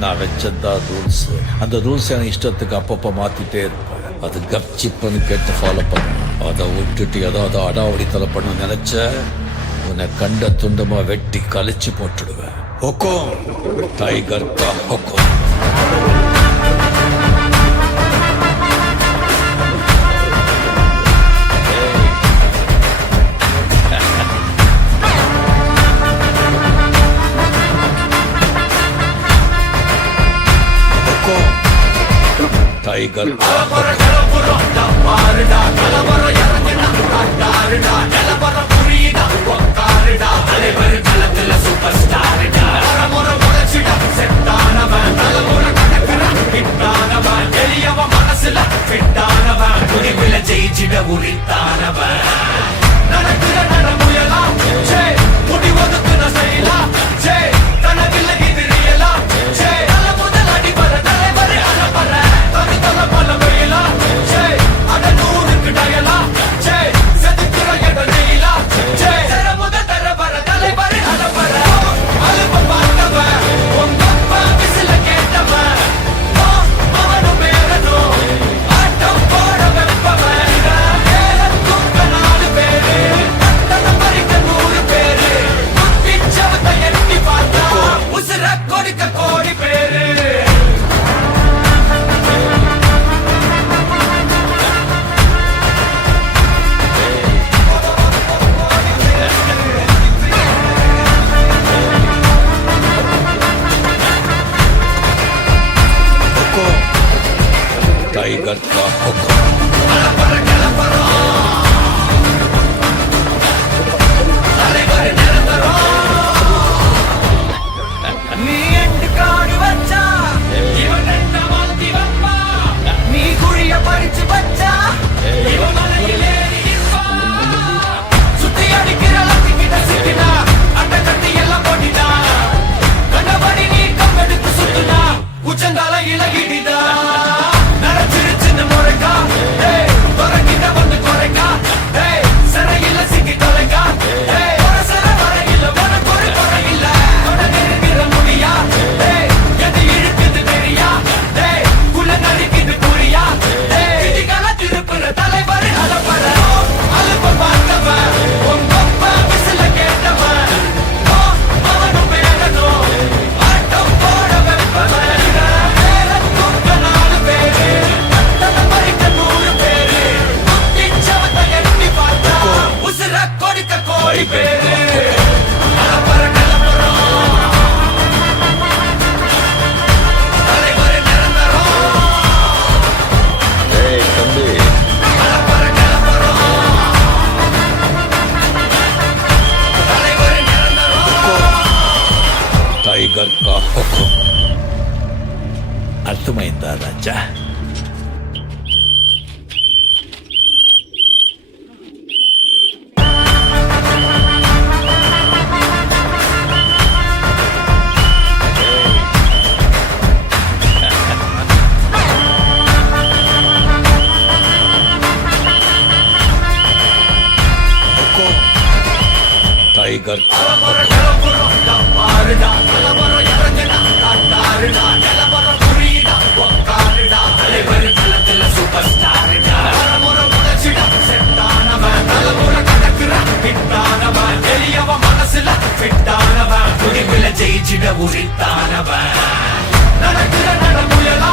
நான் வச்சதான் ரூல்ஸ். அந்த ரூல்ஸ் எனக்கு இஷ்டத்துக்கு அப்பப்போ மாத்திட்டே இருப்பேன். அது கப் சிப்புன்னு கேட்டு ஃபாலோ பண்ணும். அதை விட்டுட்டு ஏதாவது அடாவடித்தலை பண்ண நினைச்ச உன்னை கண்ட துண்டமா வெட்டி கழிச்சு போட்டுடுவேன். ஹொக்கோம், டைகர் கா ஹொக்கோம். டைகர் ஜெயிச்சிட உரித்தானவன் நடக்கிற நடமுயலா முடி ஒதுக்குன செய்யலா கனவில்லை இது ரியலா முதல் அடிபர தலைவர் அறப்பற தகுதல பல வெயிலா அட நூறுக்கு டயலா செதுக்கிற எட நெயிலா முதல் தரவர தலைவர் அறப்பற அலுப்ப பார்த்தவன் உங்க அப்பா விசில கேட்டவன் அவனும் பேரனும் ஆட்டம் போட வெப்பவன் தூக்க 4 பேரு தத்தனை பறிக்க 100 பேரு குத்திச்சவத்தை எட்டி பார்த்தா உசுர கொடுக்க கோடி பேரு. டைகர் கா ஹொக்கோம். நீ எண்டு காடு வச்சா இவன் என்ன மாத்தி வப்பா, நீ குழிய பறிச்சு வச்சா இவன் மலையில் ஏறி நிற்பா. சுத்தி அடிக்கிற லத்திக்கிட்ட சிக்கினா அந்த கட்டி எல்லாம் போட்டினா கண்டபடி நீ கம்பெடுத்து சுத்துனா உச்சந்தால இலகிடிதா. நடச்சிருச்சுன்னு முறைக்கா தொடங்கிட்ட வந்து குறைக்கா சிறையில சிக்கி தொலைக்கா சிற வரையில உனக்கு ஒரு குறையில்ல தொடங்கிற முடியா எது இழுக்குது தெரியா குள்ள நறுக்குது புரியா விதிகள திருப்புற தலைவர் அலப்பற அலுப்ப பார்த்தவன் உங்க அப்பா விசில கேட்டவன் அவனும் பேரனும் ஆட்டம் போட வெப்பவன் தூக்க 4 பேரு தத்தனை பறிக்க 100 பேரு குத்திச்சவத்தை எட்டி பார்த்தா உசுர கொடுக்க கோடி பேரு. அலப்பற கலப்பறம் தலைவர் நிரந்தரம். ஏய் தம்பி, அலப்பற கலப்பறம் தலைவர் நிரந்தரம். டைகர் கா ஹொக்கோம். అర్థమైందా రాజా? டைகர் கா ஹொக்கோம். ஜெயிச்சிட உரித்தானவன் நடக்கிற நடமுயலா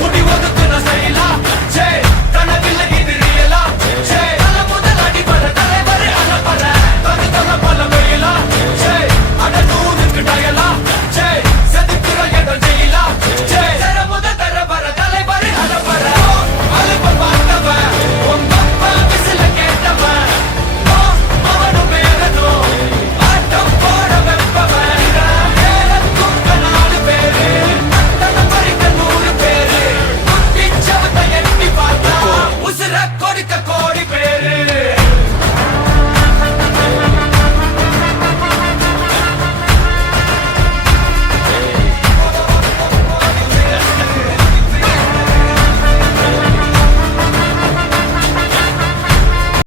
முடி ஒதுக்குன செய்யலா